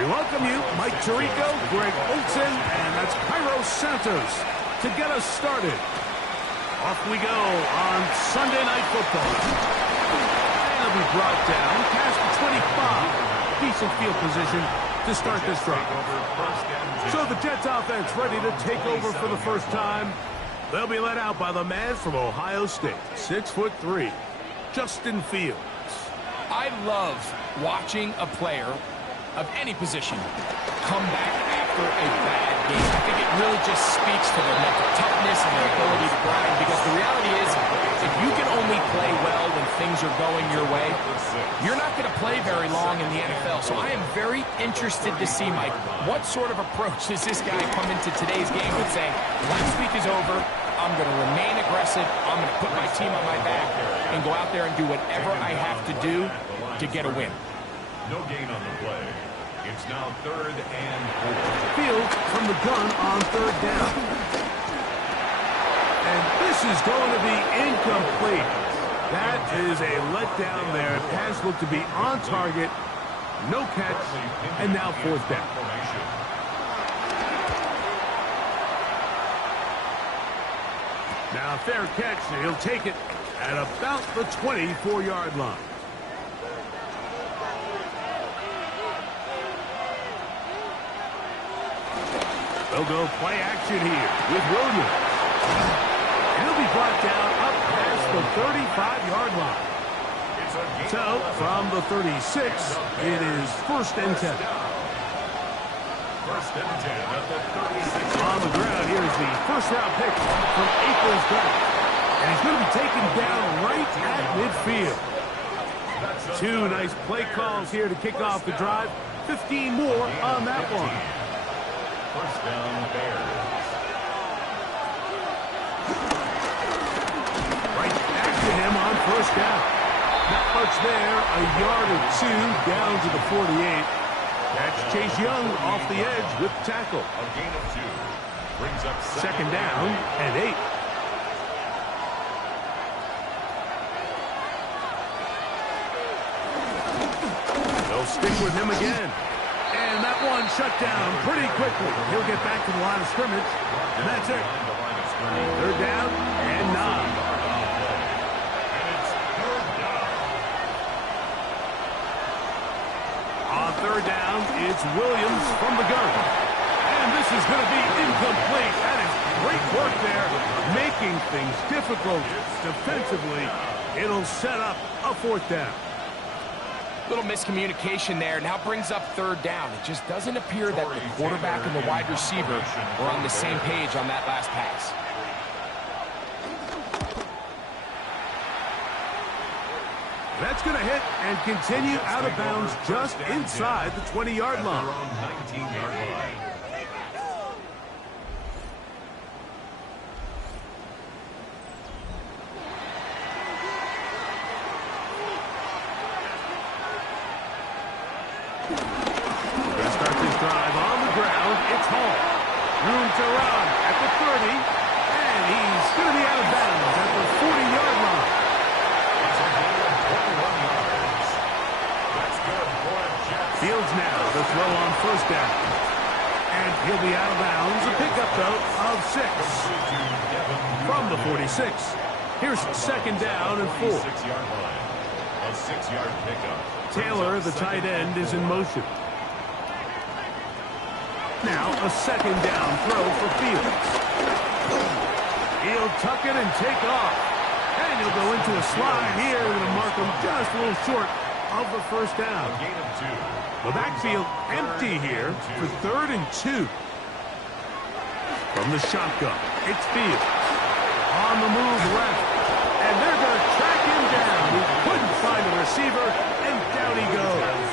We welcome you, Mike Tirico, Greg Olson, and that's Cairo Santos to get us started. Off we go on Sunday Night Football. And it'll be brought down past the 25. Decent field position to start this drive. So the Jets offense ready to take over for the first time. They'll be led out by the man from Ohio State, 6'3", Justin Fields. I love watching a player of any position come back after a bad game. I think it really just speaks to their mental toughness and their ability to grind, because the reality is, if you can only play well when things are going your way, you're not going to play very long in the NFL. So I am very interested to see, Mike, what sort of approach does this guy come into today's game with, saying, last week is over, I'm going to remain aggressive, I'm going to put my team on my back and go out there and do whatever I have to do to get a win. No gain on the play. It's now 3rd and 4. Fields from the gun on 3rd down. And this is going to be incomplete. That is a letdown there. Pass looked to be on target. No catch. And now 4th down. Now fair catch. He'll take it at about the 24-yard line. They'll go play action here with Williams. He'll be brought down up past the 35-yard line. So, from the 36, it is 1st and 10. 1st and 10 at the 36. On the ground, here's the first-round pick from April's draft. And he's going to be taken down right at midfield. 2 nice play calls here to kick off the drive. 15 more on that one. 1st down, Bears. Right back to him on 1st down. Not much there, a yard or 2 down to the 48. That's Chase Young off the edge with the tackle. A gain of 2 brings up 2nd down and 8. They'll stick with him again. And that one shut down pretty quickly. He'll get back to the line of scrimmage, and that's it. 3rd down and 9. On 3rd down, it's Williams from the gun. And this is going to be incomplete. That is great work there, making things difficult defensively. It'll set up a 4th down. Little miscommunication there. Now brings up 3rd down. It just doesn't appear that the quarterback and the wide receiver were on the same page on that last pass. That's going to hit and continue out of bounds just inside the 20-yard line. 19-yard line. Going to start this drive on the ground. It's Hall. Room to run at the 30. And he's going to be out of bounds at the 40-yard line. Fields now to throw on 1st down. And he'll be out of bounds. A pickup, though, of 6. From the 46. Here's 2nd down and 4. 6-yard line. A 6-yard pickup. Taylor, the tight end, is in motion. Now a 2nd down throw for Fields. He'll tuck it and take off. And he'll go into a slide here. They're going to mark him just a little short of the first down. Gain of 2. The backfield empty here for 3rd and 2. From the shotgun, it's Fields. On the move left. And they're going to track him down. He couldn't find a receiver, and down he goes.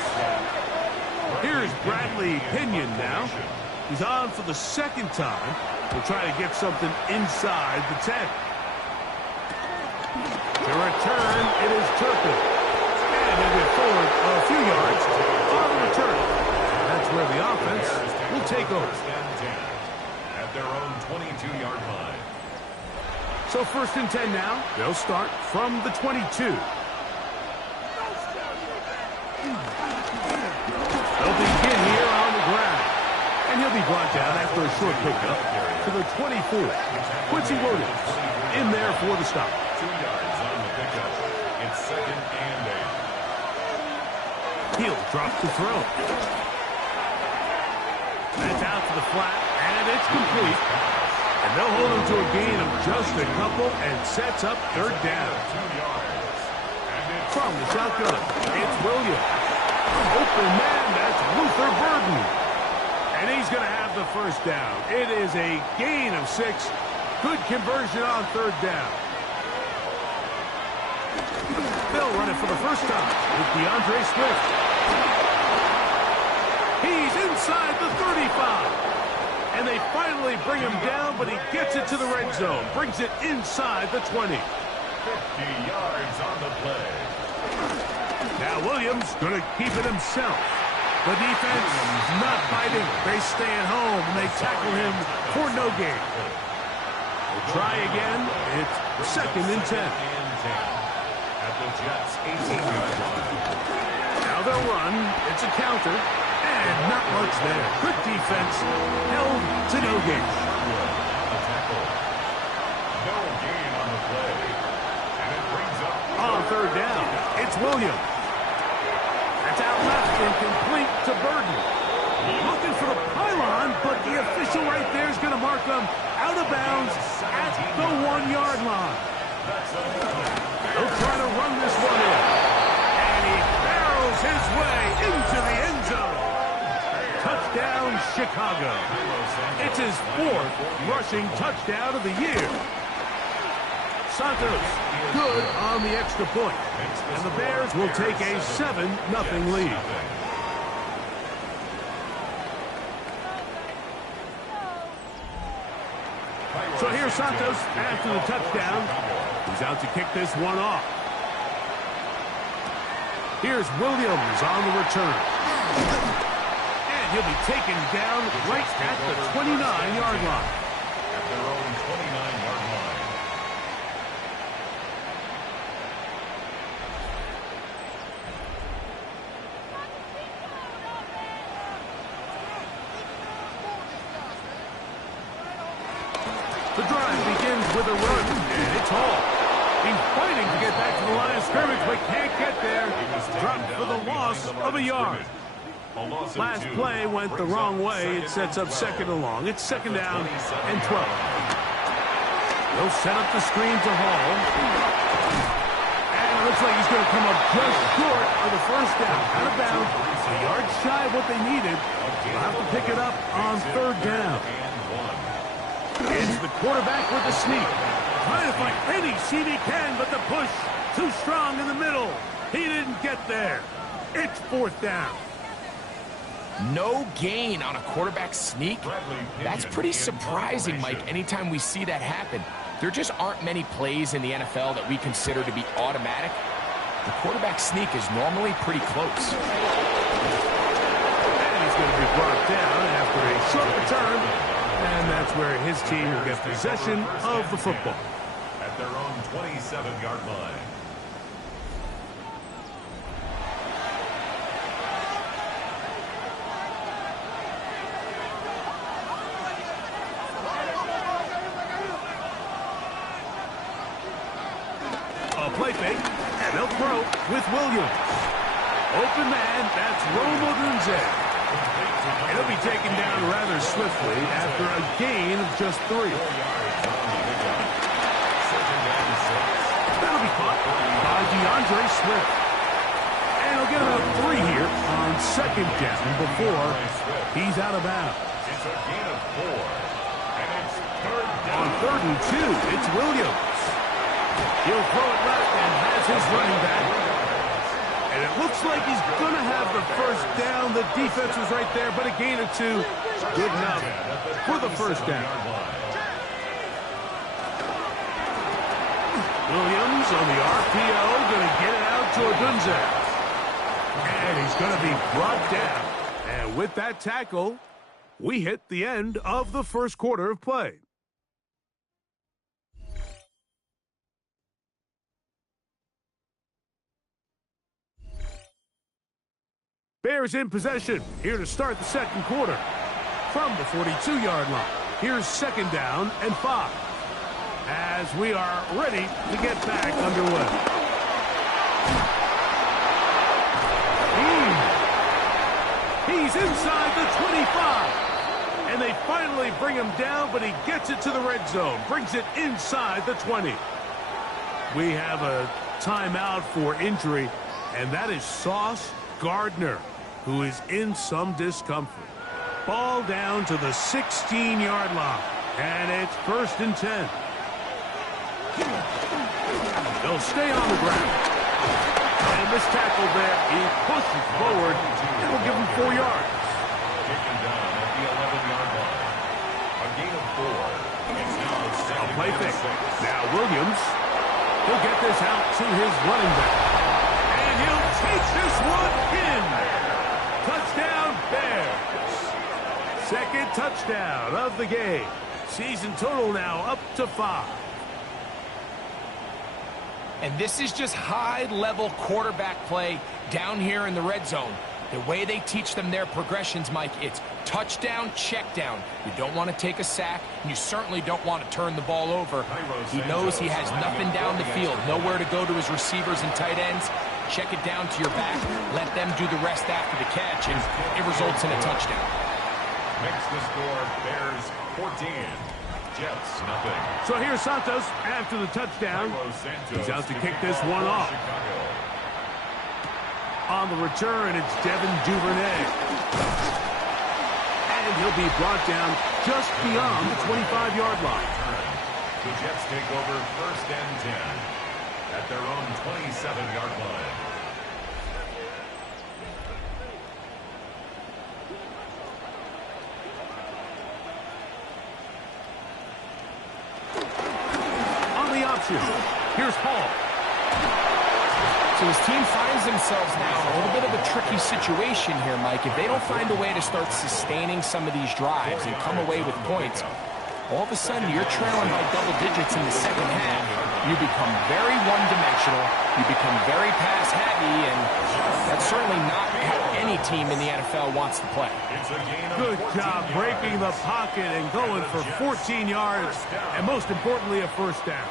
Here's Bradley Pinion now. He's on for the 2nd time. He'll try to get something inside the 10. To return, it is Turpin. And he'll get forward a few yards on the return. That's where the offense will take over. At their own 22-yard line. So 1st and 10 now. They'll start from the 22. They'll begin here on the ground. And he'll be brought down after a short pickup to the 24. Quincy Williams in there for the stop. 2 yards on the pickup. It's 2nd and 8. He'll drop the throw. That's out to the flat, and it's complete. And they'll hold him to a gain of just a couple and sets up 3rd down. 2 yards. From the shotgun, it's Williams. Open man, that's Luther Burden. And he's going to have the first down. It is a gain of 6. Good conversion on 3rd down. They'll run it for the first time with DeAndre Swift. He's inside the 35. And they finally bring him down, but he gets it to the red zone. Brings it inside the 20. 50 yards on the play. Now Williams going to keep it himself. The defense not fighting. They stay at home, and they tackle him for no gain. We'll try again. It's 2nd and 10. At the Jets' 18-yard line. Now they'll run. It's a counter. And not much there. Good defense. Held to no gain. A tackle. No gain on the play. And it brings up On 3rd down, it's Williams. That's out left and complete to Burden. Looking for the pylon, but the official right there is going to mark him out of bounds at the 1-yard line. They'll try to run this one in. And he barrels his way into the end zone. Touchdown, Chicago. It's his 4th rushing touchdown of the year. Santos, good on the extra point. And the Bears will take a 7-0 lead. So here's Santos after the touchdown. He's out to kick this one off. Here's Williams on the return. And he'll be taken down right at the 29-yard line. at their own 29-yard line. The drive begins with a run, and it's Hall. He's fighting to get back to the line of scrimmage, but can't get there. Dropped for the loss of a yard. Last play went the wrong way. It sets up second and long. It's second down and 12. They'll set up the screen to Hall. And it looks like he's going to come up just short of the first down. Out of bounds. A yard shy of what they needed. They'll have to pick it up on third down. It's the quarterback with the sneak. Trying to find any seam he can, but the push too strong in the middle. He didn't get there. It's fourth down. No gain on a quarterback sneak? That's pretty surprising, Mike, anytime we see that happen. There just aren't many plays in the NFL that we consider to be automatic. The quarterback sneak is normally pretty close. And he's going to be brought down after a short return. And that's where his team will get possession of the football. At their own 27-yard line. A play fake, and they'll throw with Williams. Open man, that's Roma Dunze. And he'll be taken down rather swiftly after a gain of just 3. by DeAndre Swift. And he'll get about 3 here on second down before he's out of bounds. It's a gain of 4. And it's third down. On 3rd and 2, it's Williams. He'll throw it left and has his running back. And it looks like he's going to have the first down. The defense was right there, but a gain of 2. Good enough for the first down. Williams on the RPO, going to get it out to Odunze. And he's going to be brought down. And with that tackle, we hit the end of the first quarter of play. Bears in possession, here to start the second quarter. From the 42-yard line, here's second down and 5. As we are ready to get back underway. He's inside the 25. And they finally bring him down, but he gets it to the red zone. Brings it inside the 20. We have a timeout for injury, and that is Sauce Gardner, who is in some discomfort. Ball down to the 16-yard line, and it's 1st and 10. They'll stay on the ground. And this tackle there, he pushes forward, and will give him 4 yards. Taken down at the 11-yard line. A gain of 4. It's now A 2nd play and fake. 6. Now Williams, he'll get this out to his running back. And he'll take this one in. Touchdown, Bears. Second touchdown of the game. Season total now up to 5. And this is just high-level quarterback play down here in the red zone. The way they teach them their progressions, Mike, it's touchdown, check down. You don't want to take a sack, and you certainly don't want to turn the ball over. He knows he has nothing down the field, nowhere to go to his receivers and tight ends. Check it down to your back, let them do the rest after the catch, and it results in a touchdown. Makes the score Bears 14. Jets nothing. So here's Santos after the touchdown. He's out to kick this one off. On the return, it's Devin Duvernay. And he'll be brought down just beyond the 25-yard line. The Jets take over 1st and 10 at their own 27-yard line. On the option, here's Hall. So his team finds themselves now in a little bit of a tricky situation here, Mike. If they don't find a way to start sustaining some of these drives and come away with points, all of a sudden you're trailing by double digits in the second half. You become very one-dimensional. You become very pass-heavy, and that's certainly not how any team in the NFL wants to play. Good job breaking the pocket and going for 14 yards, and most importantly, a first down.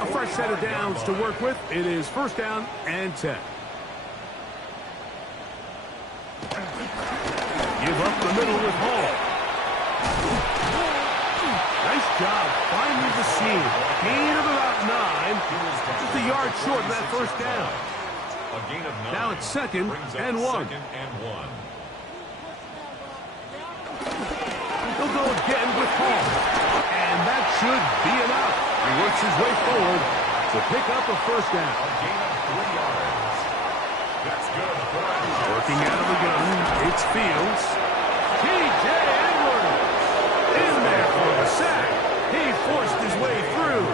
A fresh set of downs to work with. It is 1st down and 10. Give up the middle with Hall. Nice job finding the seam. Gain of about 9. Just a yard short of that first down. A gain of 9. Now it's 2nd and 1. He'll go again with Hall. And that should be enough. He works his way forward to pick up a first down. A gain of 3 yards. That's good. Working out of the gun, it's Fields. T.J. Edwards in there for the sack. He forced his way through.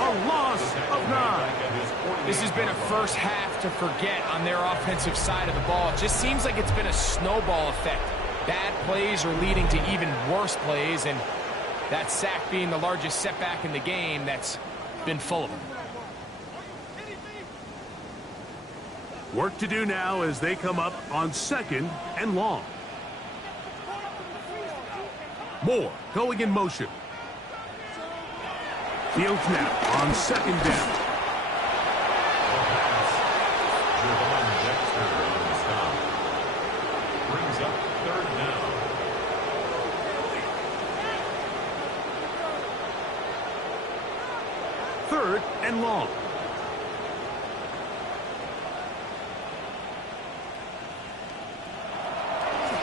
A loss of 9. This has been a first half to forget on their offensive side of the ball. It just seems like it's been a snowball effect. Bad plays are leading to even worse plays, and that sack being the largest setback in the game that's been full of them. Work to do now as they come up on 2nd and long. Moore going in motion. Fields now on 2nd down. Brings up 3rd down. 3rd and long.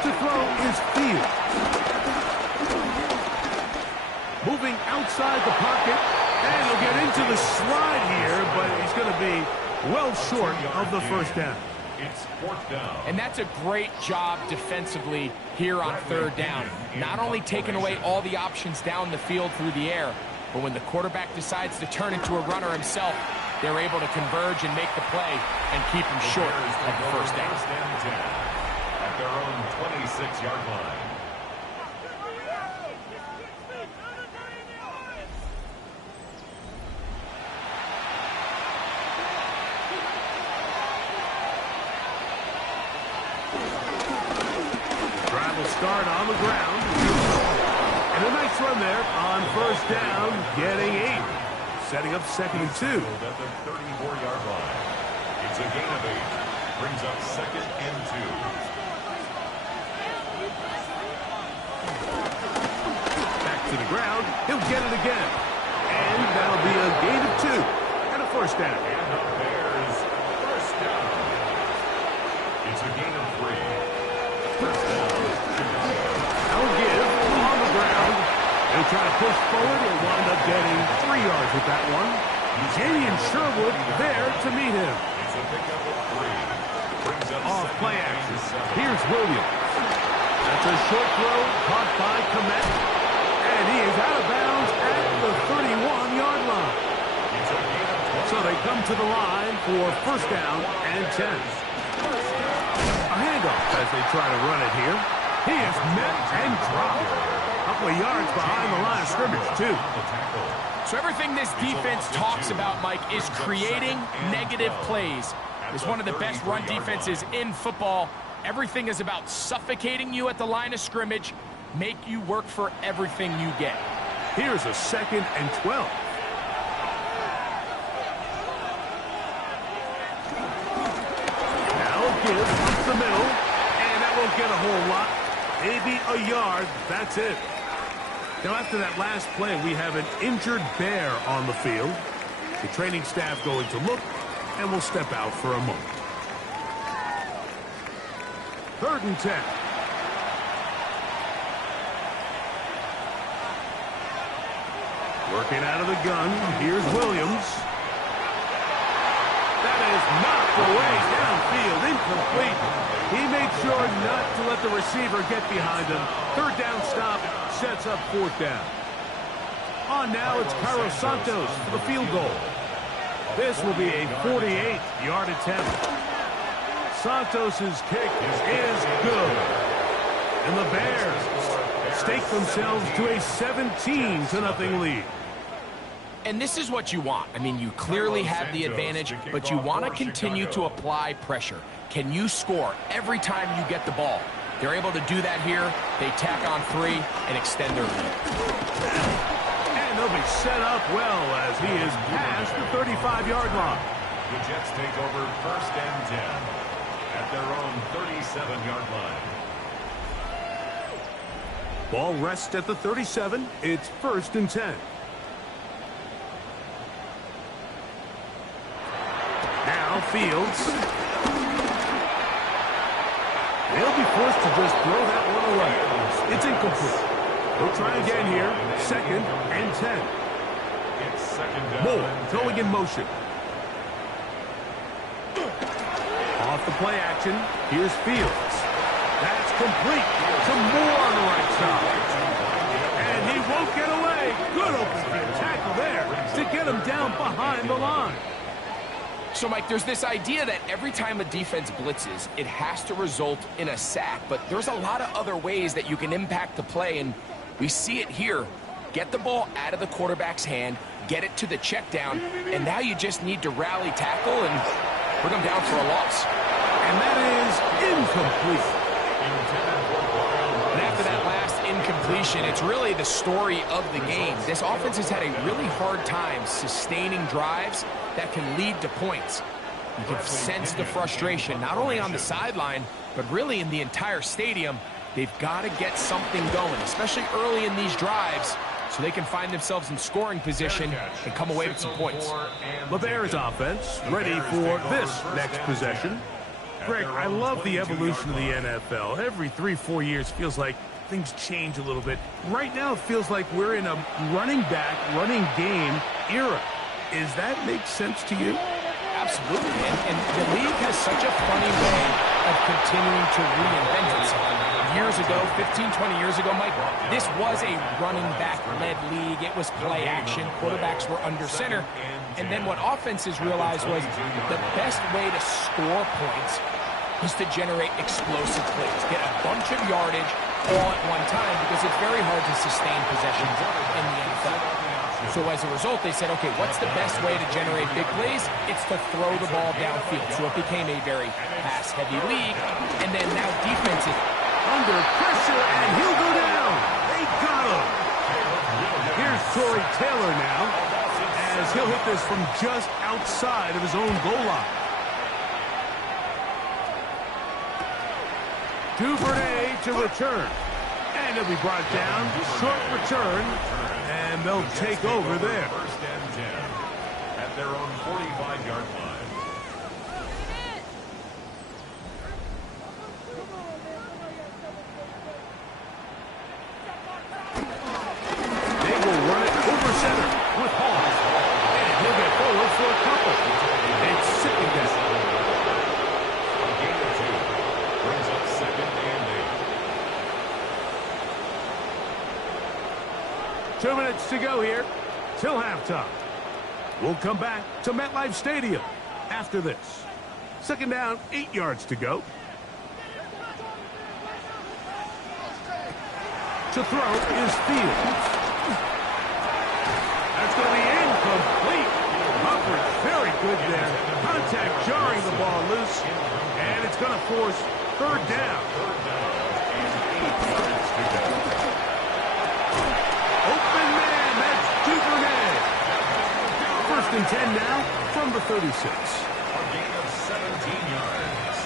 to throw is Fields. Moving outside the pocket, and he'll get into the slide here, but he's going to be well short of the first down. It's fourth down. And that's a great job defensively here on third down. Not only taking away all the options down the field through the air, but when the quarterback decides to turn into a runner himself, they're able to converge and make the play and keep him short of the first down. First and 10 at their own 26-yard line. Drive will start on the ground. And a nice run there on first down, getting 8. Setting up second and 2. At the 34-yard line. It's a gain of 8. Brings up second and 2. Back to the ground. He'll get it again. And that'll be a gain of 2. And a first down. And the Bears first down. It's a gain of 3. First down. I'll give on the ground. He'll try to push forward. He'll wind up getting 3 yards with that one. Jamian Sherwood there to meet him. It's a pickup of 3. Brings up Off second play and action. 7. Here's Williams. That's a short throw caught by Komet. And he is out of bounds at the 31-yard line. It's a gain of 12. So they come to the line for first down and 10. A handoff as they try to run it here. He is met and dropped. A couple of yards behind the line of scrimmage, too. So everything this defense talks about, Mike, is creating negative plays. It's one of the best run defenses in football. Everything is about suffocating you at the line of scrimmage, make you work for everything you get. Here's a second and 12. Now give up the middle, and that won't get a whole lot. Maybe a yard, that's it. Now after that last play, we have an injured Bear on the field. The training staff going to look, and will step out for a moment. 3rd and 10. Working out of the gun, here's Williams. That is knocked away downfield, incomplete. He made sure not to let the receiver get behind him. 3rd down stop sets up 4th down. On now, it's Cairo Santos for the field goal. This will be a 48-yard attempt. Santos' kick is good. And the Bears stake themselves to a 17-0 lead. And this is what you want. I mean, you clearly have the advantage, but you want to continue to apply pressure. Can you score every time you get the ball? They're able to do that here. They tack on 3 and extend their lead. And they'll be set up well as he is past the 35-yard line. The Jets take over 1st and 10 at their own 37-yard line. Ball rests at the 37. It's 1st and 10. Now Fields. They'll be forced to just throw that one away. It's incomplete. They'll try again here. 2nd and 10. It's 2nd down. Moore going in motion. Off the play action. Here's Fields. That's complete to Moore on the right side. And he won't get away. Good open field tackle there to get him down behind the line. So, Mike, there's this idea that every time a defense blitzes, it has to result in a sack. But there's a lot of other ways that you can impact the play, and we see it here. Get the ball out of the quarterback's hand, get it to the check down, and now you just need to rally tackle and bring them down for a loss. And that is incomplete. And after that last incompletion, it's really the story of the game. This offense has had a really hard time sustaining drives that can lead to points. You can sense the frustration, not only on the sideline, but really in the entire stadium. They've got to get something going, especially early in these drives, so they can find themselves in scoring position and come away with some points. The Bears offense ready for this next possession. Greg, I love the evolution of the NFL. Every 3-4 years feels like things change a little bit. Right now it feels like we're in a running back, running game era. Does that make sense to you? Absolutely, and the league has such a funny way of continuing to reinvent itself. Years ago, 15, 20 years ago, Mike, this was a running back-led league. It was play action. Quarterbacks were under center. And then what offenses realized was the best way to score points was to generate explosive plays, get a bunch of yardage all at one time, because it's very hard to sustain possessions in the NFL. So as a result, they said, okay, what's the best way to generate big plays? It's to throw the ball downfield. So it became a very pass-heavy league. And then now defenses under pressure, and he'll go down. They got him. Here's Tory Taylor now, as he'll hit this from just outside of his own goal line. Duvernay to return. And he'll be brought down. Short return. And they'll take over there. First and 10 at their own 45-yard line. They will run it over center with Hall. And he'll get forward for a couple. It's second down. A gain of 2 brings up second and 8. 2 minutes to go here till halftime. We'll come back to MetLife Stadium after this. Second down, 8 yards to go. To throw is Fields. That's going to be incomplete. Humphrey, very good there. Contact jarring the ball loose. And it's going to force third down. Open man, that's Duvernay. First and 10 now from the 36. A gain of 17 yards.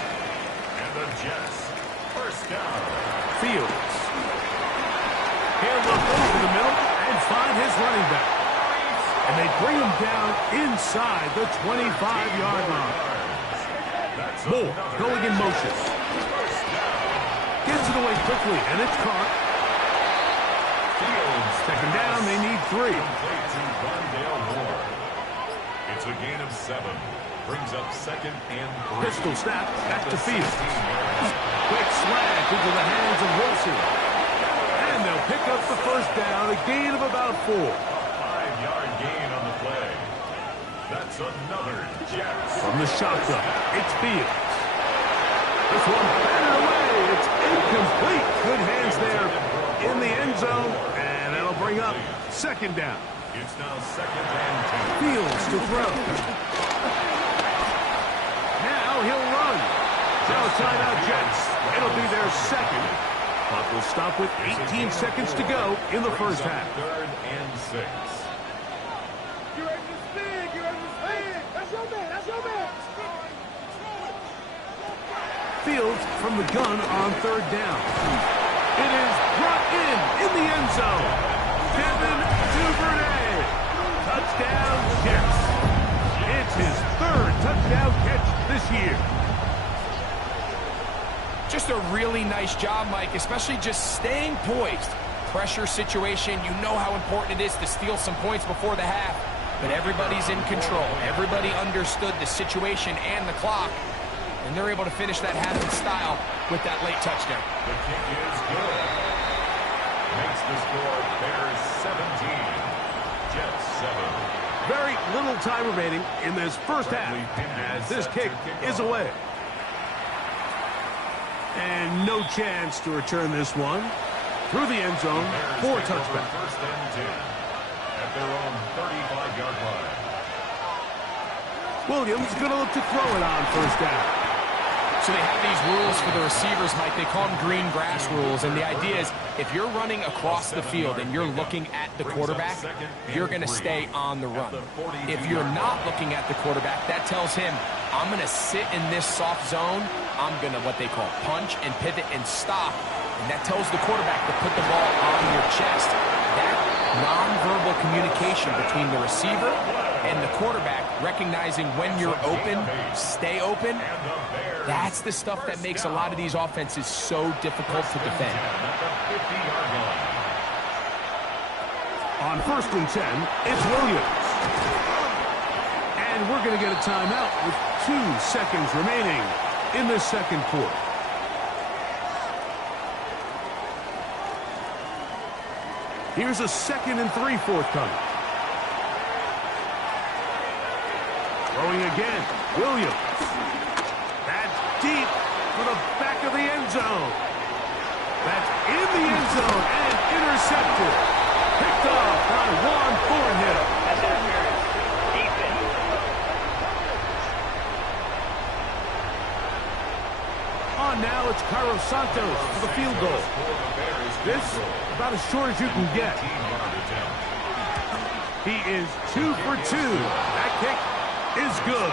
And the Jets, first down. Fields. He'll look over the middle and find his running back. And they bring him down inside the 25-yard line. Moore going in motion. Gets it away quickly, and it's caught. Second down, they need 3. Complete to Rondale Moore. It's a gain of 7. Brings up second and 3. Pistol snap back to Fields. Quick slant into the hands of Wilson. And they'll pick up the first down, a gain of about 4. A 5-yard gain on the play. That's another Jets. From the shotgun, it's Fields. This one batted away. It's incomplete. Good hands there in the end zone. And that'll bring up second down. It's now second and 10. Fields to throw. Now he'll run. Now timeout Jets. It'll be their second. Clock will stop with 18 seconds to go in the first half. Third and 6. You're ready to spin. You're ready to spin. That's your man. That's your man. Fields from the gun on third down. It is brought in the end zone. Devin Duvernay. Touchdown Jets. It's his third touchdown catch this year. just a really nice job, Mike, especially just staying poised. Pressure situation, you know how important it is to steal some points before the half, but everybody's in control. Everybody understood the situation and the clock, and they're able to finish that half in style with that late touchdown. The kick is good. Makes the score Bears 17, Jets 7. Very little time remaining in this first half as this kick is away. And no chance to return this one through the end zone for a touchback. First and 10 at their own 35-yard line. Williams going to look to throw it on first down. So they have these rules for the receivers, Mike. They call them green grass rules. And the idea is if you're running across the field and you're looking at the quarterback, you're going to stay on the run. If you're not looking at the quarterback, that tells him, I'm going to sit in this soft zone. I'm going to what they call punch and pivot and stop. And that tells the quarterback to put the ball on your chest. That nonverbal communication between the receiver And the quarterback recognizing when you're open, stay open, that's the stuff that makes a lot of these offenses so difficult to defend. On 1st and 10, it's Williams. And we're going to get a timeout with 2 seconds remaining in the second quarter. Here's a 2nd and 3 forthcoming. Throwing again, Williams. That's deep for the back of the end zone. That's in the end zone and intercepted. Picked off by Juan Thornhill. That's interference. Defense. On now, it's Cairo Santos for the field goal. This, about as short as you can get. He is 2 for 2. That kick is good.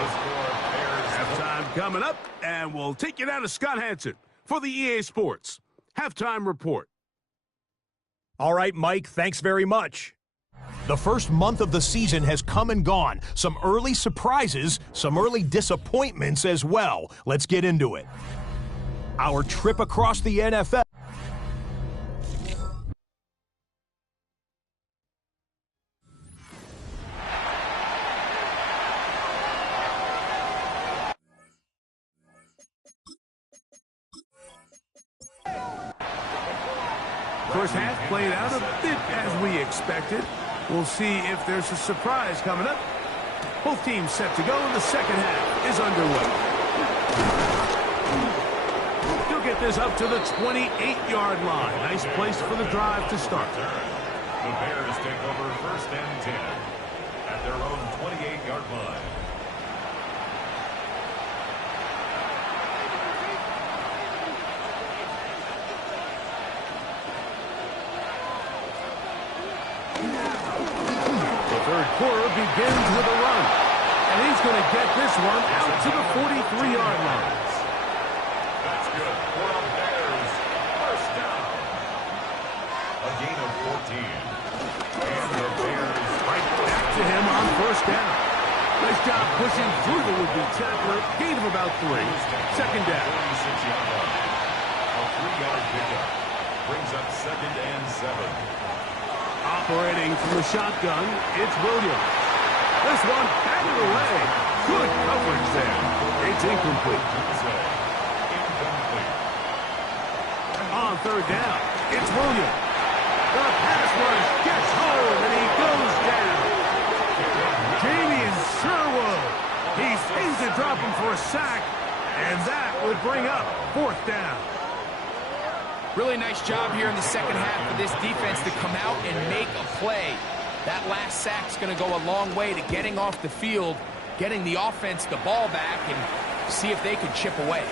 Halftime coming up, and we'll take you down to Scott Hanson for the EA Sports Halftime Report. All right, Mike, thanks very much. The first month of the season has come and gone. Some early surprises, some early disappointments as well. Let's get into it. Our trip across the NFL. First half played out a bit as we expected. We'll see if there's a surprise coming up. Both teams set to go, and the second half is underway. He'll get this up to the 28-yard line. Nice place for the drive to start. The Bears take over 1st and 10 at their own 28-yard line. Third quarter begins with a run. And he's going to get this one out to the 43-yard line. That's good for the Bears. First down. A gain of 14. And the Bears Right back to him on 1st down. Nice job pushing through the would-be tackler. Gain of about 3. Second down. 46-yard line. A 3-yard pickup. Brings up 2nd and 7. Operating from the shotgun, it's Williams. This one batted away. Good coverage there. It's incomplete. On 3rd down, it's Williams. The pass rush gets home, and he goes down. Jamien Sherwood. He seems to drop him for a sack, and that will bring up 4th down. Really nice job here in the second half for this defense to come out and make a play. That last sack's going to go a long way to getting off the field, getting the offense the ball back, and see if they can chip away.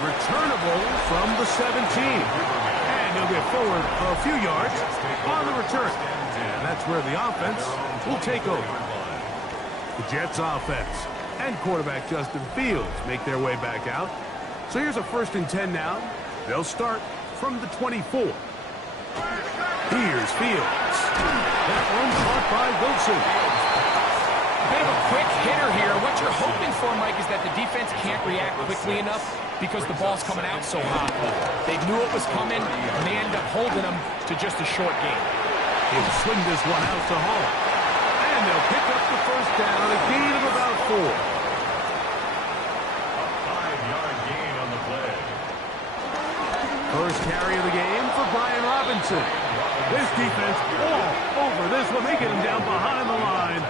Returnable from the 17. And he'll get forward for a few yards on the return. And that's where the offense will take over. The Jets offense and quarterback Justin Fields make their way back out. So here's a 1st and 10 now. They'll start from the 24. Here's Fields. That one caught by Wilson. A bit of a quick hitter here. What you're hoping for, Mike, is that the defense can't react quickly enough because the ball's coming out so hot. They knew it was coming, and they end up holding them to just a short game. He'll swing this one out to Hall. And they'll pick up the 1st down, a gain of about 4. 5-yard gain on the play. First carry of the game for Brian Robinson. This defense all over this one. They get him down behind the line.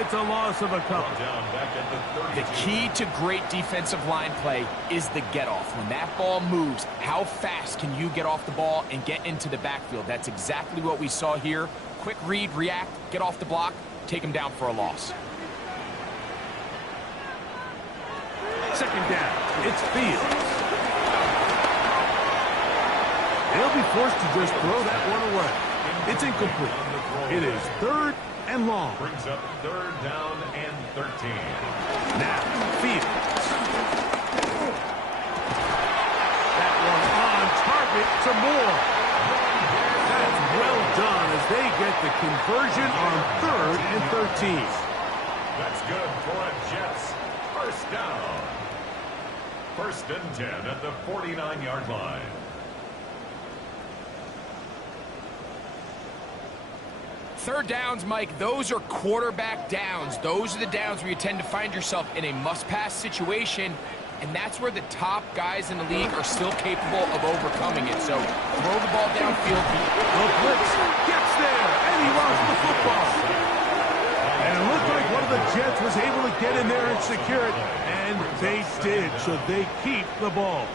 It's a loss of a couple. Down back at the 30. The key to great defensive line play is the get-off. When that ball moves, how fast can you get off the ball and get into the backfield? That's exactly what we saw here. Quick read, react, get off the block, take him down for a loss. Second down, it's Fields. They'll be forced to just throw that one away. It's incomplete. It is 3rd and long. Brings up 3rd down and 13. Now, Fields. That one on target to Moore. That's well done as they get the conversion on 3rd and 13. That's good for a Jets first down. 1st and 10 at the 49-yard line. Third downs, Mike, those are quarterback downs. Those are the downs where you tend to find yourself in a must-pass situation, and that's where the top guys in the league are still capable of overcoming it. So throw the ball downfield. The blitz gets there, and he lost the football. And it looked like one of the Jets was able to get in there and secure it, and they did, so they keep the ball.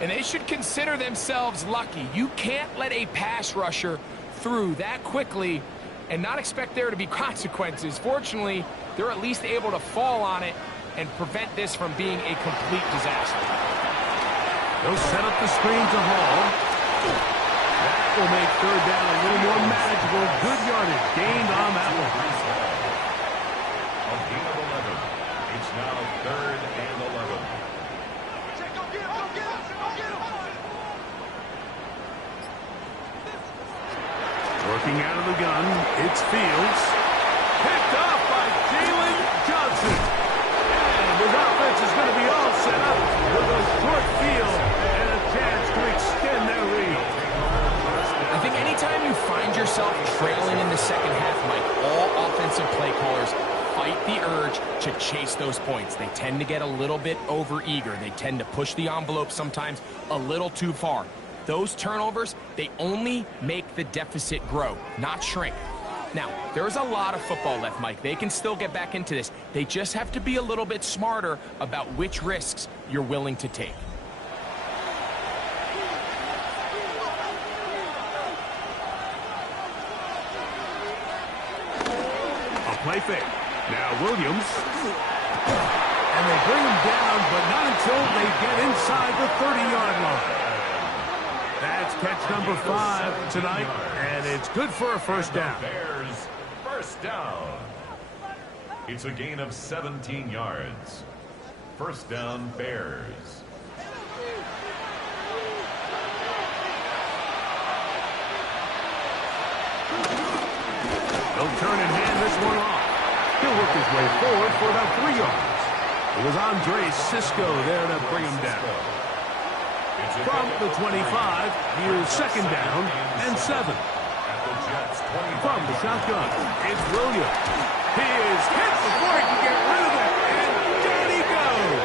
And they should consider themselves lucky. You can't let a pass rusher through that quickly and not expect there to be consequences. Fortunately, they're at least able to fall on it and prevent this from being a complete disaster. They'll set up the screen to Hall. That will make third down a little more manageable. Good yardage gained on that one. A gain of 11. It's now 3rd and 11. Working out of the gun, it's Fields. Picked off by Jalen Johnson. And his offense is going to be all set up with a short field and a chance to extend their lead. I think anytime you find yourself trailing in the second half, Mike, all offensive play callers fight the urge to chase those points. They tend to get a little bit overeager. They tend to push the envelope sometimes a little too far. Those turnovers, they only make the deficit grow, not shrink. Now, there's a lot of football left, Mike. They can still get back into this. They just have to be a little bit smarter about which risks you're willing to take. A play fake. Now Williams. And they bring him down, but not until they get inside the 30-yard line. That's catch number 5 tonight, and it's good for a first down. Bears first down. It's a gain of 17 yards. First down, Bears. They'll turn and hand this one off. He'll work his way forward for about 3 yards. It was Andre Cisco there to bring him down. From the 25, here's second down and 7. From the shotgun, it's Williams. He is hit before he can get rid of it, and down he goes.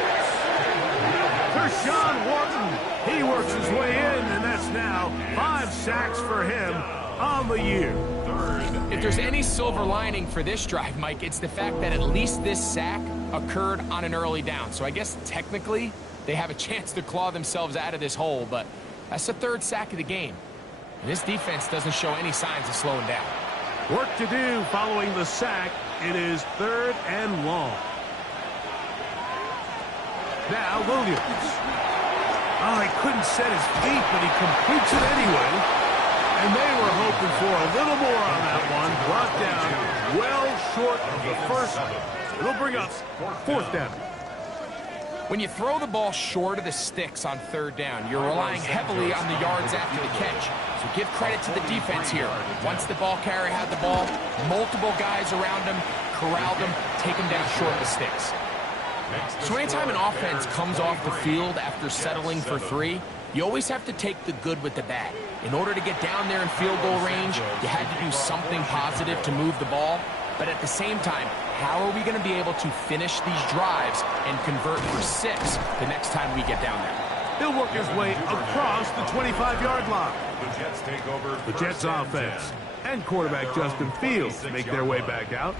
Tershawn Wharton, he works his way in, and that's now 5 sacks for him on the year. If there's any silver lining for this drive, Mike, it's the fact that at least this sack occurred on an early down. So I guess technically they have a chance to claw themselves out of this hole, but that's the 3rd sack of the game. And this defense doesn't show any signs of slowing down. Work to do following the sack. It is 3rd and long. Now Williams. Oh, he couldn't set his feet, but he completes it anyway. And they were hoping for a little more on that one. Brought down well short of the first. It'll bring up 4th down. When you throw the ball short of the sticks on 3rd down, you're relying heavily on the yards after the catch. So give credit to the defense here. Once the ball carrier had the ball, multiple guys around him, corralled him, take him down short of the sticks. So anytime an offense comes off the field after settling for 3, you always have to take the good with the bad. In order to get down there in field goal range, you had to do something positive to move the ball. But at the same time, how are we going to be able to finish these drives and convert for 6 the next time we get down there? He'll work his way across the 25-yard line. The Jets take over. The Jets offense and quarterback Justin Fields make their way back out.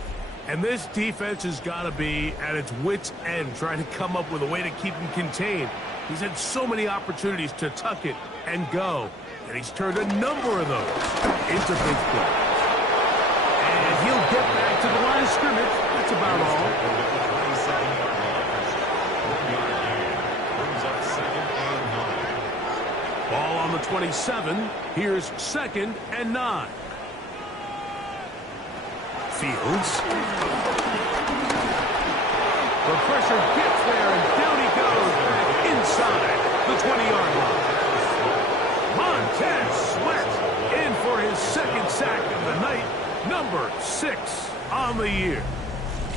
And this defense has got to be at its wits' end, trying to come up with a way to keep him contained. He's had so many opportunities to tuck it and go, and he's turned a number of those into big plays. And he'll get back to the line of scrimmage. That's about all. Ball on the 27. Here's 2nd and 9. Fields. The pressure gets there, and down he goes back inside the 20-yard line. Montez Sweat in for his 2nd sack of the night, number 6 on the year.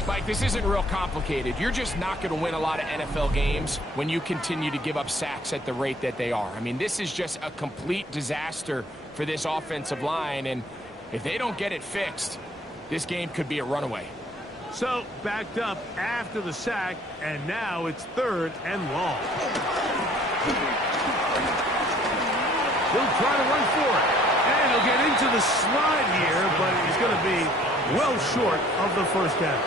Mike, this isn't real complicated. You're just not going to win a lot of NFL games when you continue to give up sacks at the rate that they are. I mean, this is just a complete disaster for this offensive line, and if they don't get it fixed, this game could be a runaway. So, backed up after the sack, and now it's 3rd and long. He'll try to run for it, and he'll get into the slide here, but he's going to be well short of the first down.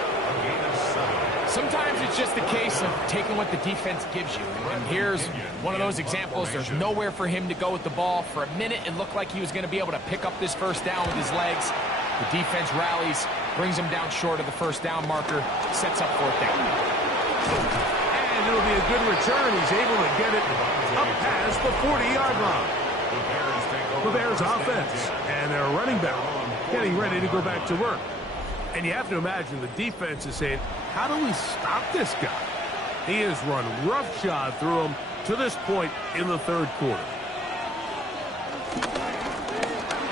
Sometimes it's just a case of taking what the defense gives you. And here's one of those examples. There's nowhere for him to go with the ball. For a minute, it looked like he was going to be able to pick up this first down with his legs. The defense rallies, brings him down short of the first down marker, sets up 4th down. And it'll be a good return. He's able to get it up past the 40-yard line. The Bears offense and their running back getting ready to go back to work. And you have to imagine the defense is saying, how do we stop this guy? He has run roughshod through him to this point in the 3rd quarter.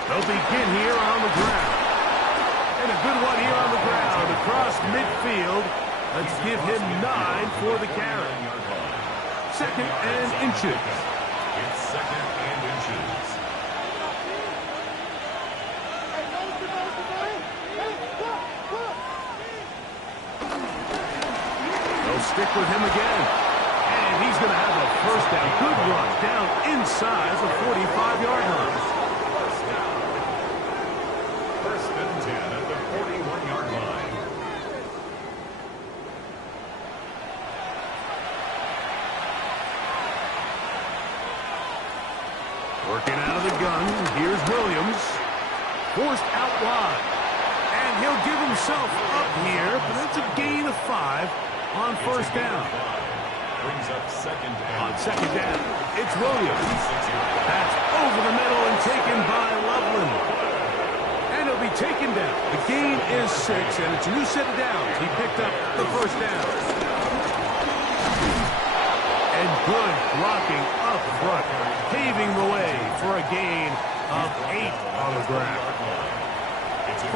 They'll begin here on the ground. And a good one here on the ground across midfield. Let's give him 9 for the carry. 2nd and inches. It's 2nd and inches. Stick with him again. And he's going to have a first down. Good run down inside the 45-yard line. First down. 1st and 10 at the 41-yard line. Working out of the gun. Here's Williams. Forced out wide. And he'll give himself up here, but that's a gain of 5. On first down. Brings up 2nd down. On 2nd down, it's Williams. That's over the middle and taken by Loveland. And he'll be taken down. The gain is 6, and it's a new set of downs. He picked up the first down. And good blocking up front, paving the way for a gain of 8 on the ground.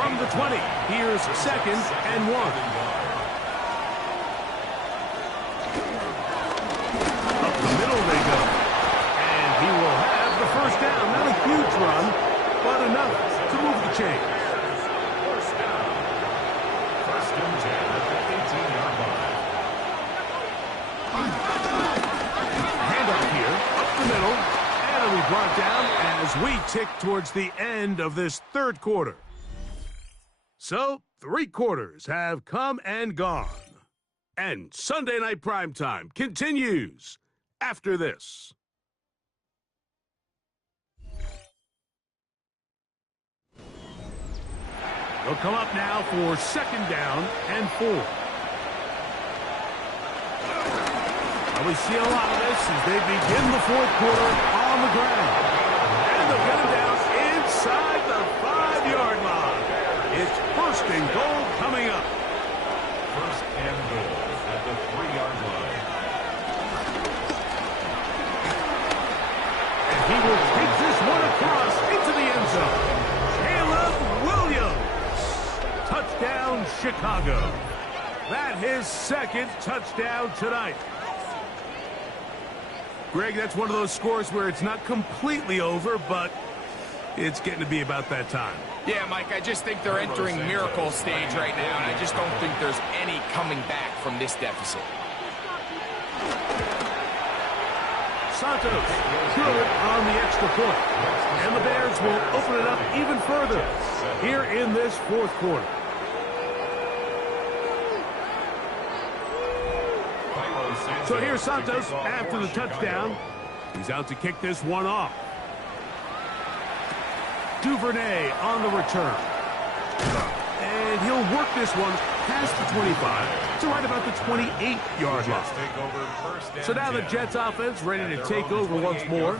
From the 20, here's 2nd and 1. First down, not a huge run, but enough to move the chains. First down. 1st and 10 at the 18-yard line. Handoff here, up the middle, and it'll be brought down as we tick towards the end of this 3rd quarter. So, 3 quarters have come and gone. And Sunday Night Primetime continues after this. They'll come up now for 2nd down and 4. Well, we see a lot of this as they begin the 4th quarter on the ground. And they'll get him down inside the 5-yard line. It's 1st and goal coming up. 1st and goal at the 3-yard line. And he will take this one across into the end zone. Caleb Williams. Touchdown, Chicago. That his 2nd touchdown tonight. Greg, that's one of those scores where it's not completely over, but it's getting to be about that time. Yeah, Mike, I just think they're entering miracle stage right now, and I just don't think there's any coming back from this deficit. Santos good on the extra point. And the Bears will open it up even further here in this 4th quarter. So here's Santos after the touchdown. He's out to kick this one off. Duvernay on the return. And he'll work this one past the 25 to right about the 28-yard line. So now the Jets offense ready to take over once more.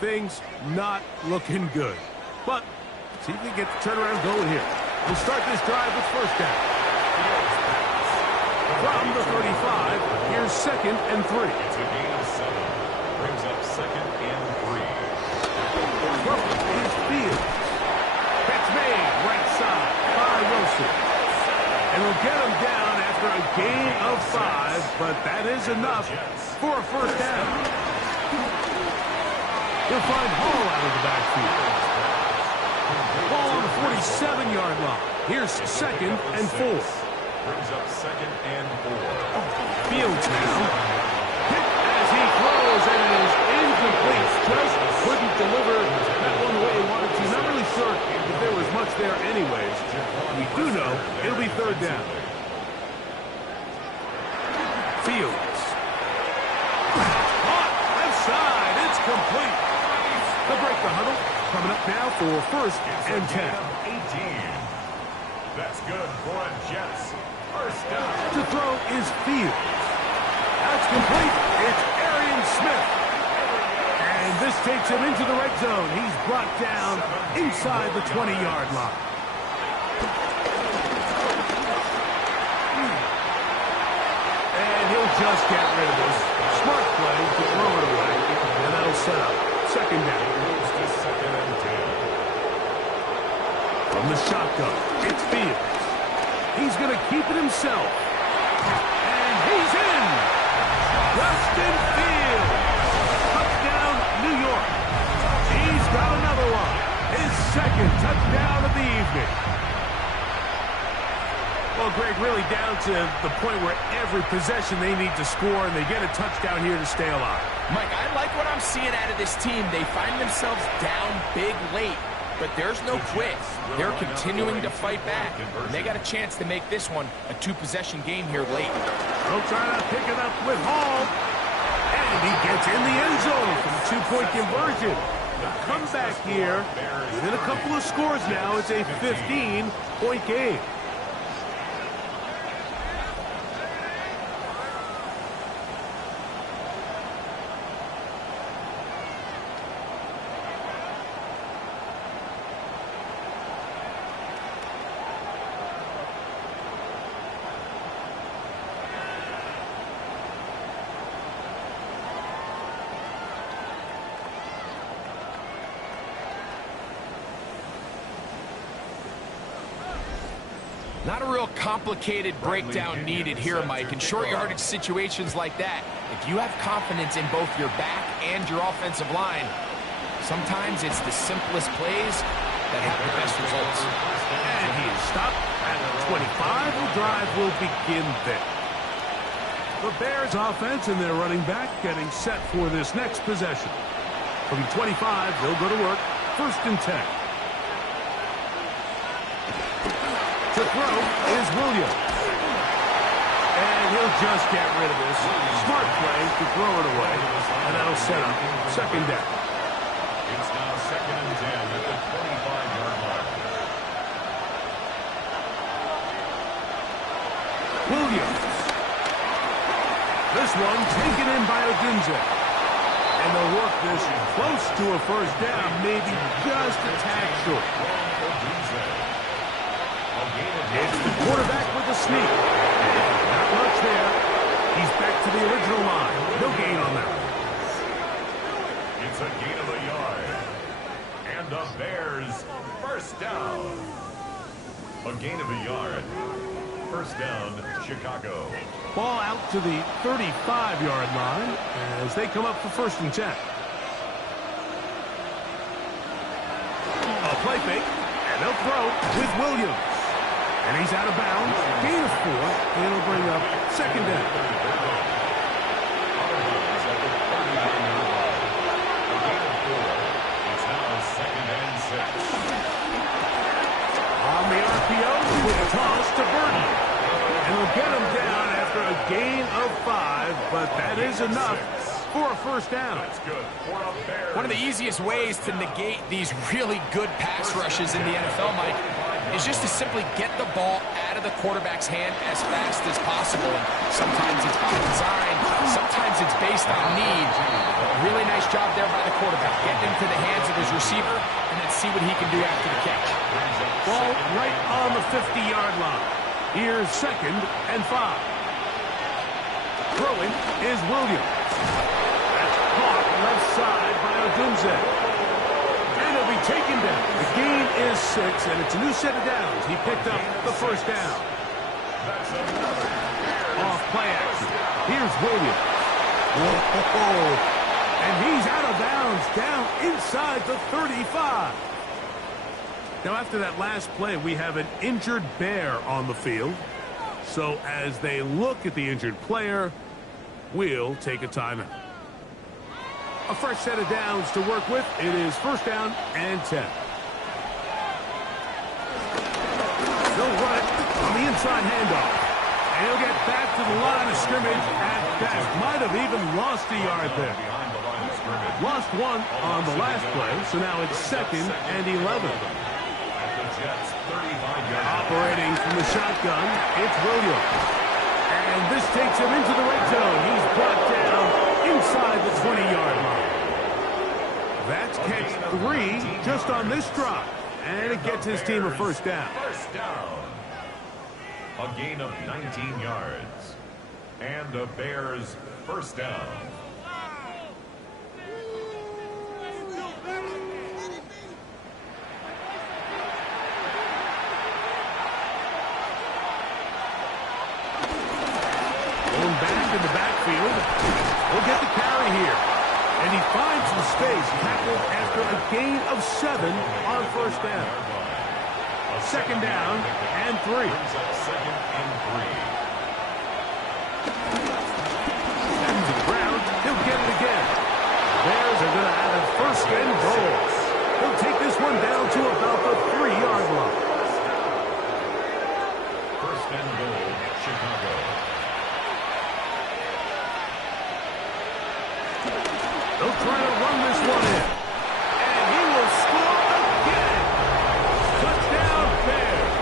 Things not looking good. But see if they get the turnaround going here. We'll start this drive with first down. From the 35, here's 2nd and 3. It's a gain of 7. Brings up 2nd and 3. Well, here's Fields. Catch made right side by Wilson. And we'll get him down 5, but that is enough for a first down. He'll find Hall out of the backfield. Ball on the 47-yard line. Here's 2nd and 4. Brings up 2nd and 4. Fields now. Hit as he throws, and it is incomplete. Just couldn't deliver that one the way he wanted to. Not really sure if there was much there anyways. We do know it'll be 3rd down. Fields. Caught left side. It's complete. They'll break the huddle. Coming up now for 1st and 10. 18. That's good for a Jets. First down. To throw is Fields. That's complete. It's Arian Smith. And this takes him into the red zone. He's brought down inside the 20-yard line. And he'll just get rid of this. Smart play to throw it away. And that'll set up 2nd down. Moves to 2nd and 10. From the shotgun, it's Fields. He's going to keep it himself. And he's in. Justin Fields. Touchdown, New York. He's got another one. His 2nd touchdown of the evening. Well, Greg, really down to the point where every possession they need to score, and they get a touchdown here to stay alive. Mike, I like what I'm seeing out of this team. They find themselves down big late, but there's no quit. They're continuing to fight back. And they got a chance to make this one a 2-possession game here late. They'll try to pick it up with Hall. And he gets in the end zone from a 2-point conversion. Come back here. Within a couple of scores now, it's a 15-point game. Not a real complicated breakdown needed here, Mike. In short yardage situations like that, if you have confidence in both your back and your offensive line, sometimes it's the simplest plays that have the best results. And he is stopped at the 25. The drive will begin there. The Bears offense and their running back getting set for this next possession. From 25, they'll go to work. 1st and 10. To throw is Williams. And he'll just get rid of this. Smart play to throw it away. And that'll set up 2nd down. It's now 2nd and 10 at the 25-yard line. Williams. This one taken in by Odunze. And they'll work this close to a 1st down, maybe just a tad short. It's the quarterback with the sneak. Not much there. He's back to the original line. No gain on that. It's a gain of a yard. And the Bears, 1st down. A gain of a yard. 1st down, Chicago. Ball out to the 35-yard line as they come up for 1st and 10. A play fake, and they'll throw with Williams. And he's out of bounds. Gain of 4. It'll bring up 2nd down. It's now 2nd and 6. On the RPO with a toss to Burton. And they'll get him down after a gain of 5, but that is enough for a 1st down. That's good for a Bears. One of the easiest ways to negate these really good pass rushes in the NFL, Mike, is just to simply get the ball out of the quarterback's hand as fast as possible. And sometimes it's by design, sometimes it's based on need. Really nice job there by the quarterback. Get into the hands of his receiver and then see what he can do after the catch. Ball right on the 50-yard line. Here's 2nd and 5. Throwing is Williams. That's caught left side by Odunze. And he'll be taken down. The gain is 6, and it's a new set of downs. He picked up the 1st down. That's another Bears off play action. Here's Williams. Whoa. And he's out of bounds down inside the 35. Now, after that last play, we have an injured Bear on the field. So as they look at the injured player, we'll take a timeout. A fresh set of downs to work with. It is first down and 10. They'll run it on the inside handoff. And he'll get back to the line of scrimmage at best. Might have even lost a yard there. Lost one on the last play, so now it's second and 11. Operating from the shotgun, it's Williams. And this takes him into the red zone. He's brought down inside the 20-yard line. That's catch 3 just on this drive. And it gets his team a first down. First down. A gain of 19 yards. And the Bears first down. Going back in the backfield. He'll get the carry here. And he finds the space, tackled after a gain of 7 on first down. Second down and 3. Second and 3. Back to the ground. He'll get it again. Bears are going to have a first and goal. He'll take this one down to about the 3-yard line. First and goal, Chicago. They'll try to run this one in. And he will score again. Touchdown, Bears.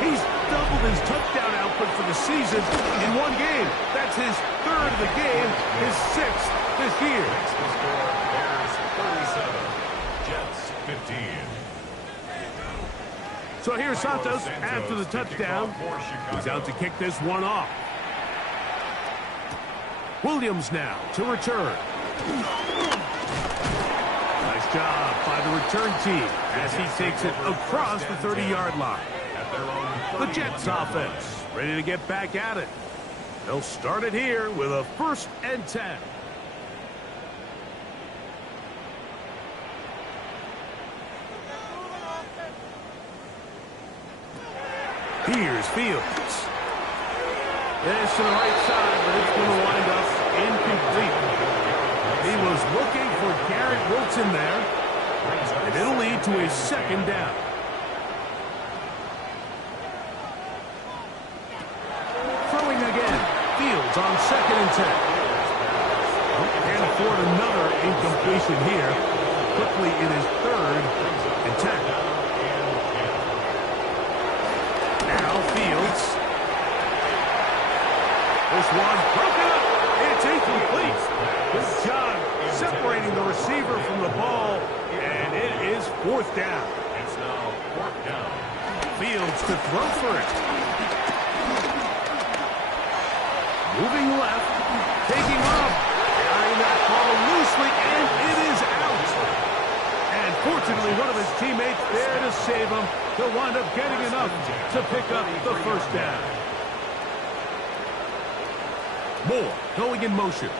He's doubled his touchdown output for the season in one game. That's his 3rd of the game, his 6th this year. Makes the score Bears 37, Jets 15. So here's Santos after the touchdown. He's out to kick this one off. Williams now to return. Nice job by the return team as he takes it across the 30-yard line. The Jets offense ready to get back at it. They'll start it here with a first and 10. Here's Fields. This to the right side, but it's going to wind up incomplete. He was looking for Garrett Wilson there, and it'll lead to a second down. Throwing again. Fields on second and 10. Can't afford another incompletion here. Quickly in his 3rd and 10. Now Fields. This one broken up. It's incomplete. Good job separating the receiver from the ball, and it is 4th down. It's now 4th down. Fields to throw for it. Moving left, taking off, carrying that ball loosely, and it is out. And fortunately, one of his teammates there to save him. He'll wind up getting enough to pick up the first down. Moore going in motion.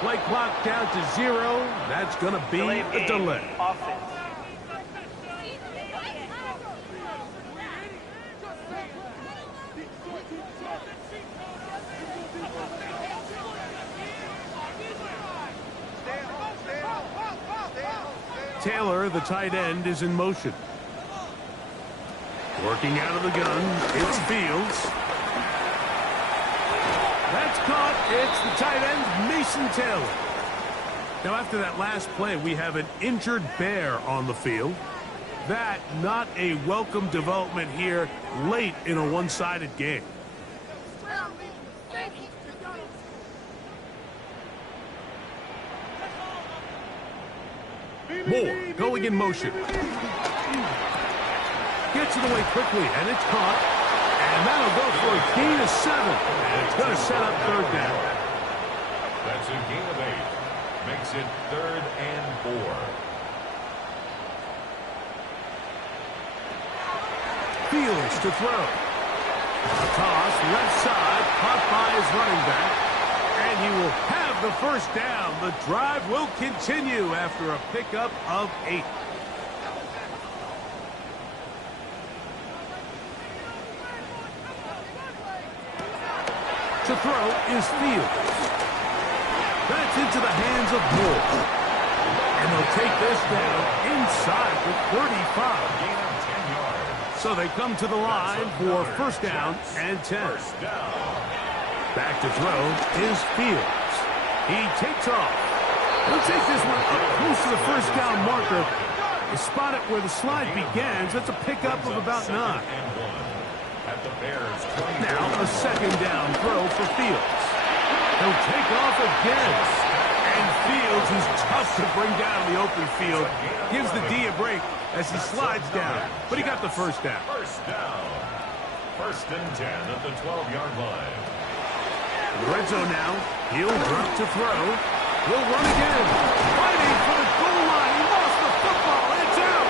Play clock down to 0. That's going to be a delay. Offense. Taylor, the tight end, is in motion. Working out of the gun, it's Fields. That's caught. It's the tight end, Mason Taylor. Now, after that last play, we have an injured Bear on the field. That, not a welcome development here late in a one-sided game. Moore going in motion. Gets it away quickly, and it's caught. And that'll go for a gain of 7. And it's going to set up third down. That's a gain of 8. Makes it 3rd and 4. Fields to throw. A toss, left side, caught by his running back. And he will have the first down. The drive will continue after a pickup of 8. To throw is Fields. That's into the hands of Moore. And they'll take this down inside the 35. Gain of 10 yards. So they come to the line for first down and 10. First down. Back to throw is Fields. He takes off. He'll take this one up close to the first down marker. You spot it where the slide begins. That's a pickup of about 9. At the Bears 20. Now a second down throw for Fields. He'll take off again. And Fields, who's tough to bring down in the open field, gives the D a break as he slides down. But he got the first down. First down. 1st and 10 at the 12-yard line. Red zone now. He'll drop to throw. He'll run again. Fighting for the goal line. He lost the football. It's out.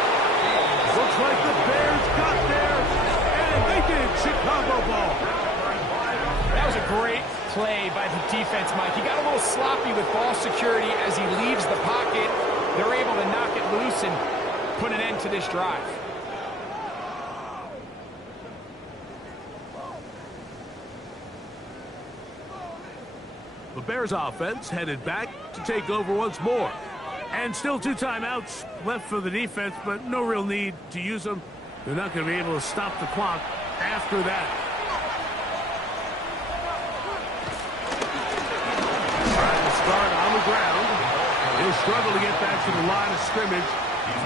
Looks like the Bears got there. And they did. Chicago ball. That was a great play by the defense, Mike. He got a little sloppy with ball security as he leaves the pocket. They're able to knock it loose and put an end to this drive. The Bears offense headed back to take over once more. And still 2 timeouts left for the defense, but no real need to use them. They're not going to be able to stop the clock after that. Trying to start on the ground. He'll struggle to get back to the line of scrimmage.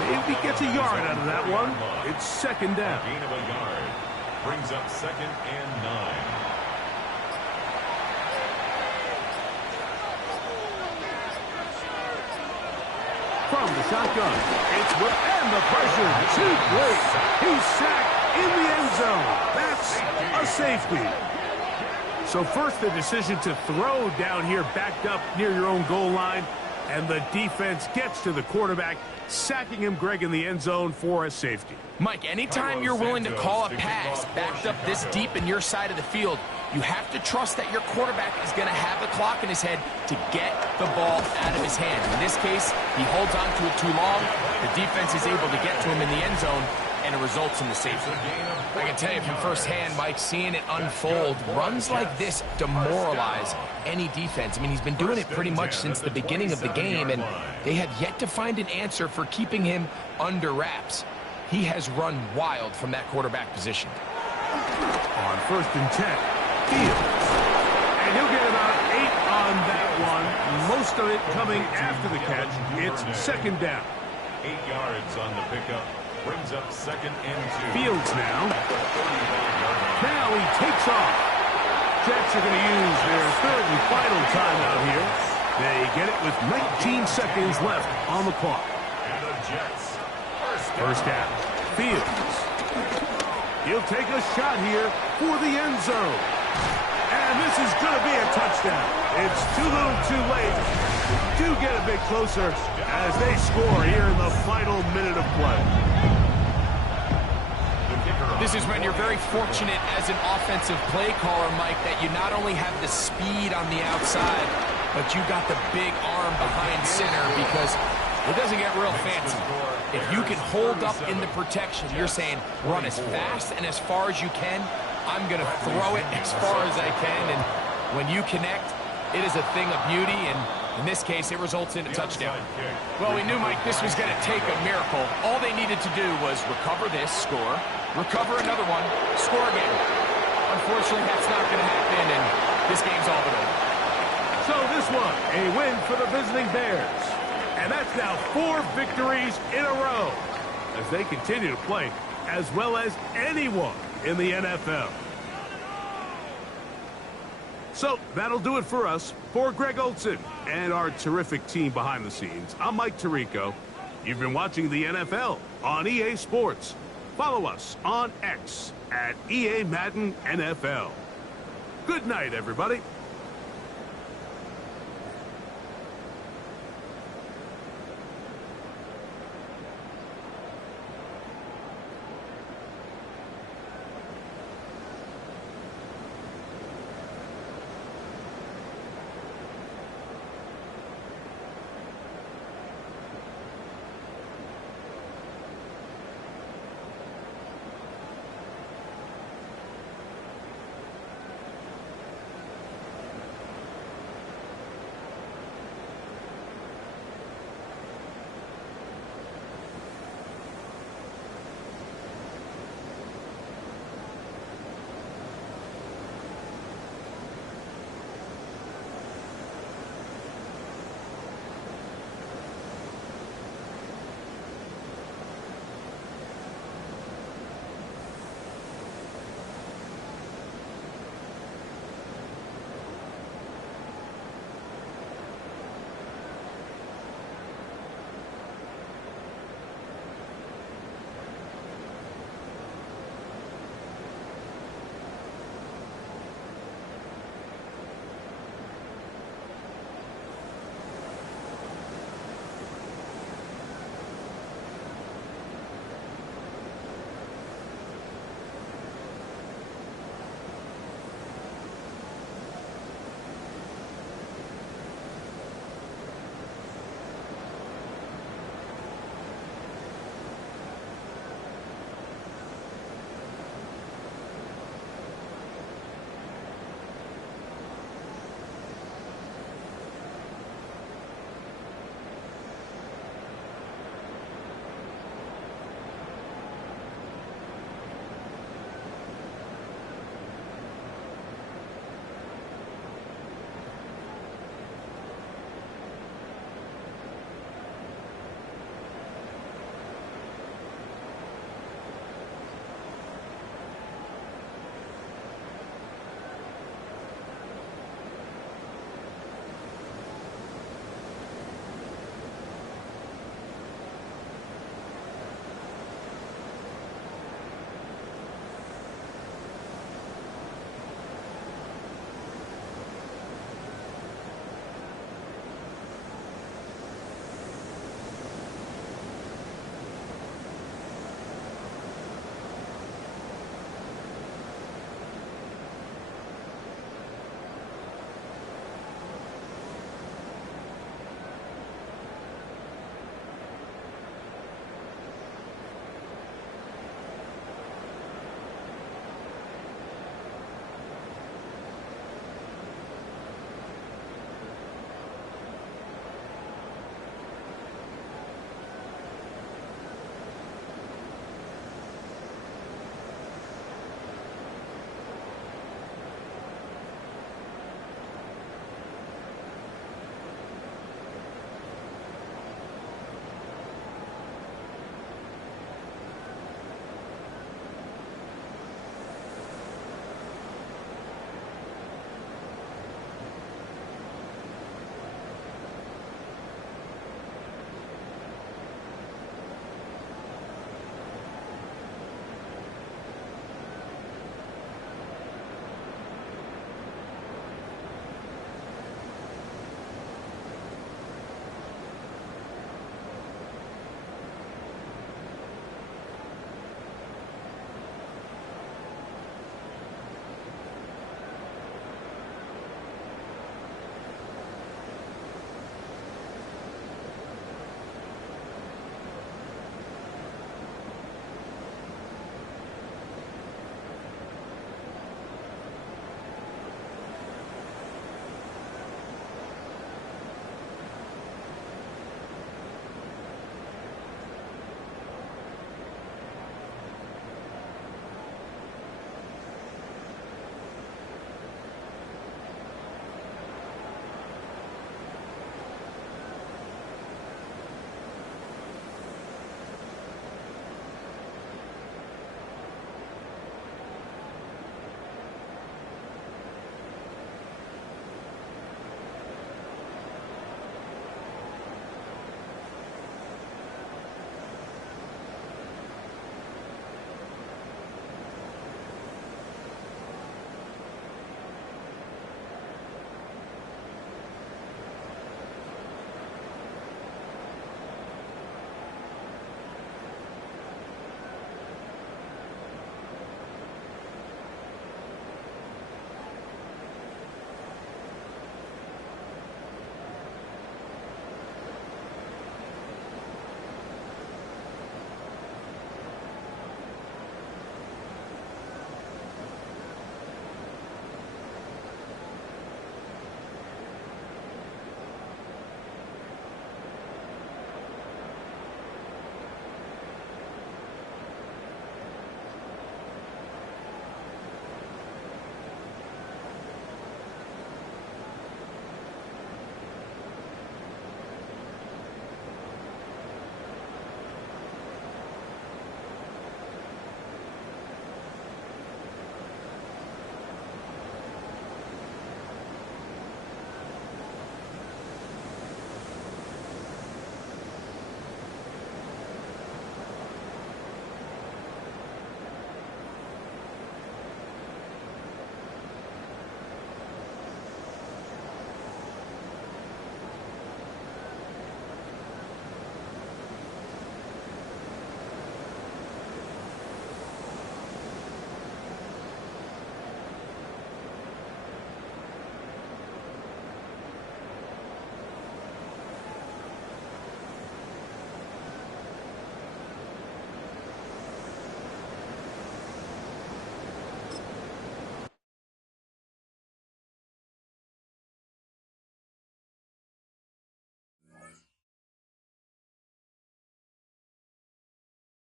Maybe he gets a yard out of that one. It's second down. Gain of a yard. Brings up 2nd and 9. From the shotgun, it's and the pressure too great. He's sacked in the end zone. That's a safety. So first the decision to throw down here backed up near your own goal line, and the defense gets to the quarterback, sacking him, Greg, in the end zone for a safety. Mike, anytime you're willing to call a pass backed up this deep in your side of the field, you have to trust that your quarterback is going to have the clock in his head to get the ball out of his hand. In this case, he holds on to it too long. The defense is able to get to him in the end zone, and it results in the safety. I can tell you from firsthand, Mike, seeing it unfold, runs like this demoralize any defense. I mean, he's been doing it pretty much since the beginning of the game, and they have yet to find an answer for keeping him under wraps. He has run wild from that quarterback position. On 1st and 10, Fields. And he'll get about 8 on that one. Most of it coming after the catch. It's second down. 8 yards on the pickup. Brings up 2nd and 2. Fields now. Now he takes off. Jets are going to use their 3rd and final timeout here. They get it with 19 seconds left on the clock. And the Jets. First down. Fields. He'll take a shot here for the end zone. And this is going to be a touchdown. It's too little too late. Do get a bit closer as they score here in the final minute of play. This is when you're very fortunate as an offensive play caller, Mike, that you not only have the speed on the outside, but you got the big arm behind center, because it doesn't get real fancy. If you can hold up in the protection, you're saying run as fast and as far as you can. I'm going to throw it as far as I can, and when you connect, it is a thing of beauty, and in this case, it results in a touchdown. Well, we knew, Mike, this was going to take a miracle. All they needed to do was recover this, score, recover another one, score again. Unfortunately, that's not going to happen, and this game's all but over. So this one, a win for the visiting Bears. And that's now 4 victories in a row as they continue to play as well as anyone in the NFL. So that'll do it for us. For Greg Olsen and our terrific team behind the scenes, I'm Mike Tirico. You've been watching the NFL on EA Sports. Follow us on X at EA Madden NFL. Good night, everybody.